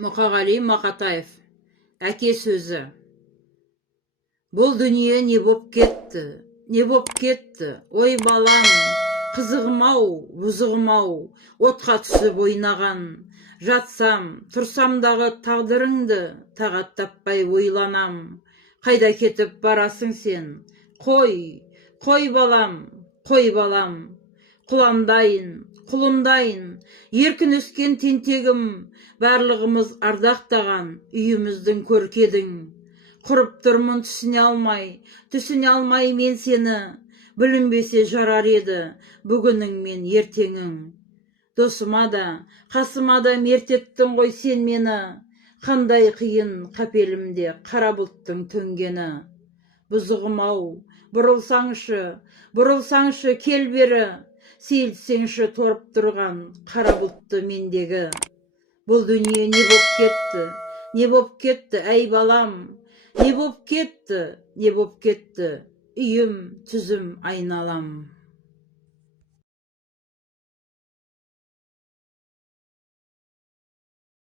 Мұқағали Мақатаев. Әке сөзі. Бұл дүние не боп кетті, не боп кетті, ой балам, қызығым-ау, бұзығым-ау, отқа түсіп ойнаған. Жатсам, тұрсамдағы тағдырыңды тағат таппай ойланам. Қайда кетіп барасың сен? Қой балам, қой балам. Құламдайын, құлындайын, еркін өскен тентегім, барлығымыз ардақтаған үйіміздің көркедің. Құрып тұрмын түсіне алмай мен сені, білінбесе жарар еді бүгінің мен ертеңің. Досыма да, қасыма да мертеттің ғой сен мені, қандай қиын қапелімде қара бұлттың төнгені. Бұзығым-ау, бұрылсаңшы кел бері, сейілсеңші торып тұрған қара бұлтты мендегі. Бұл дүние не боп кетті, әй балам, не боп кетті, үйім түзім айналам.